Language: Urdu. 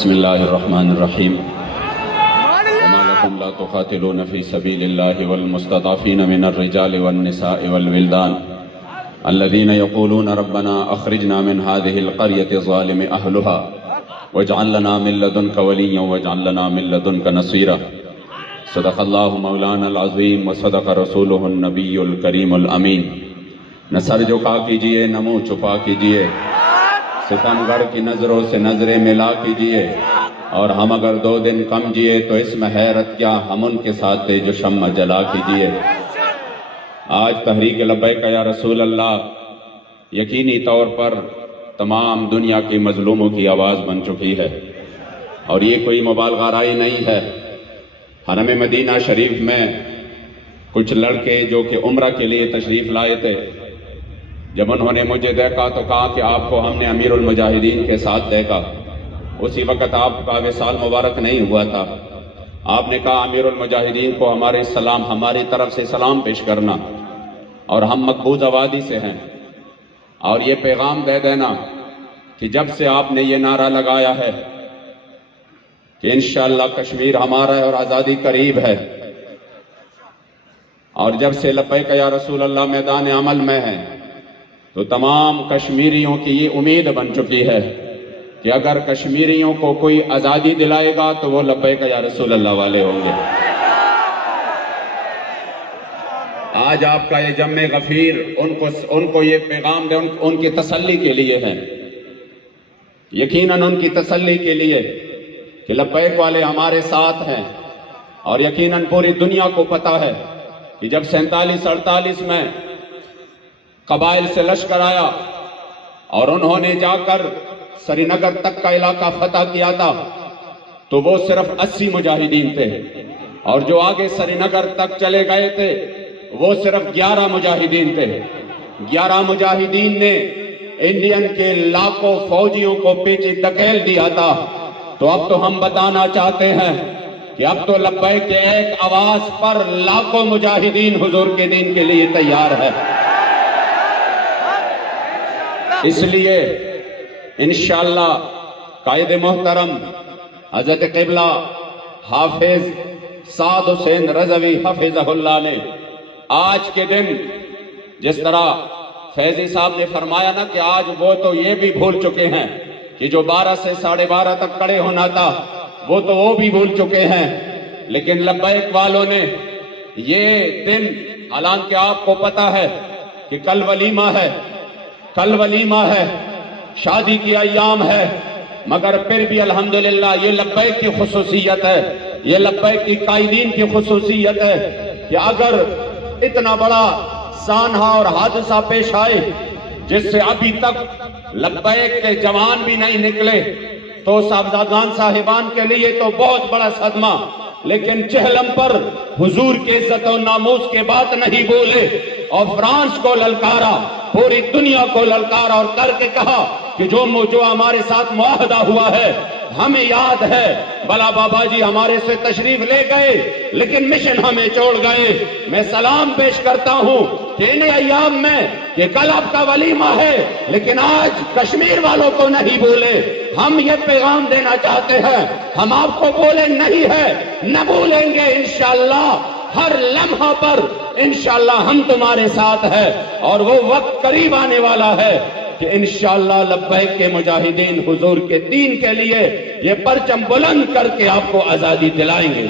بسم اللہ الرحمن الرحیم وما لکم لا تقاتلون فی سبیل اللہ والمستضعفین من الرجال والنساء والولدان الذین یقولون ربنا اخرجنا من هذه القرية الظالم اهلها واجعل لنا من لدنك وليا واجعل لنا من لدنك نصيرا صدق اللہ مولانا العظیم وصدق رسولہ النبی الکریم الامین۔ نہ سر جھکا کیجئے نہ منہ چھپا کیجئے، ستمگڑ کی نظروں سے نظریں ملا کیجئے، اور ہم اگر 2 دن کم جیے تو اس میں حیرت کیا، ہم ان کے ساتھ تھے جو شمع جلا کیجئے۔ آج تحریک لبیک یا رسول اللہ یقینی طور پر تمام دنیا کی مظلوموں کی آواز بن چکی ہے، اور یہ کوئی مبالغہ رائی نہیں ہے۔ حرم مدینہ شریف میں کچھ لڑکے جو کہ عمرہ کے لیے تشریف لائے تھے، جب انہوں نے مجھے دیکھا تو کہا کہ آپ کو ہم نے امیر المجاہدین کے ساتھ دیکھا۔ اسی وقت آپ کا وصال مبارک نہیں ہوا تھا۔ آپ نے کہا امیر المجاہدین کو ہماری طرف سے سلام پیش کرنا، اور ہم مقبوضہ وادی سے ہیں، اور یہ پیغام دے دینا کہ جب سے آپ نے یہ نعرہ لگایا ہے کہ انشاءاللہ کشمیر ہمارا ہے اور آزادی قریب ہے، اور جب سے لبیک یا رسول اللہ میدان عمل میں ہے، تو تمام کشمیریوں کی یہ امید بن چکی ہے کہ اگر کشمیریوں کو کوئی آزادی دلائے گا تو وہ لبیک یا رسول اللہ والے ہوں گے۔ آج آپ کا یہ جمع غفیر ان کو یہ پیغام دے، ان کی تسلی کے لیے ہے، یقیناً ان کی تسلی کے لیے کہ لبیک والے ہمارے ساتھ ہیں، اور یقیناً پوری دنیا کو پتا ہے کہ جب 47-48 میں قبائل سے لشکر آیا اور انہوں نے جا کر سری نگر تک کا علاقہ فتح کیا تھا، تو وہ صرف 80 مجاہدین تھے، اور جو آگے سری نگر تک چلے گئے تھے وہ صرف 11 مجاہدین تھے۔ 11 مجاہدین نے انڈین کے لاکھوں فوجیوں کو پیچھے دھکیل دیا تھا۔ تو اب تو ہم بتانا چاہتے ہیں کہ اب تو لبیک کے ایک آواز پر لاکھوں مجاہدین حضور کے دین کے لیے تیار ہے۔ اس لیے انشاءاللہ قائد محترم حضرت قبلہ حافظ سعد حسین رضوی حفظہ اللہ نے آج کے دن، جس طرح فیضی صاحب نے فرمایا نا کہ آج وہ تو یہ بھی بھول چکے ہیں کہ جو 12 سے 12:30 تک کھڑے ہونا تھا وہ تو وہ بھی بھول چکے ہیں، لیکن لبیک والوں نے یہ دن، حالانکہ آپ کو پتا ہے کہ کل ولیمہ ہے، شادی کی ایام ہے، مگر پھر بھی الحمدللہ یہ لبیک کی خصوصیت ہے، یہ لبیک کی قائدین کی خصوصیت ہے کہ اگر اتنا بڑا سانحہ اور حادثہ پیش آئے جس سے ابھی تک لبیک کے جوان بھی نہیں نکلے، تو صاحبزادگان صاحبان کے لیے تو بہت بڑا صدمہ، لیکن چہلم پر حضور کے عزت و ناموس کے بات نہیں بولے، اور فرانس کو للکارا، پوری دنیا کو للکارا، اور کر کے کہا کہ جو ہمارے ساتھ معاہدہ ہوا ہے ہمیں یاد ہے، بلا بابا جی ہمارے سے تشریف لے گئے لیکن مشن ہمیں چھوڑ گئے۔ میں سلام پیش کرتا ہوں کہ ان ایام میں کہ کل آپ کا ولیمہ ہے، لیکن آج کشمیر والوں کو نہیں بولے۔ ہم یہ پیغام دینا چاہتے ہیں، ہم آپ کو بولے نہیں ہے، نہ بولیں گے انشاءاللہ، ہر لمحہ پر انشاءاللہ ہم تمہارے ساتھ ہیں، اور وہ وقت قریب آنے والا ہے کہ انشاءاللہ لبیک کے مجاہدین حضور کے دین کے لیے یہ پرچم بلند کر کے آپ کو آزادی دلائیں گے۔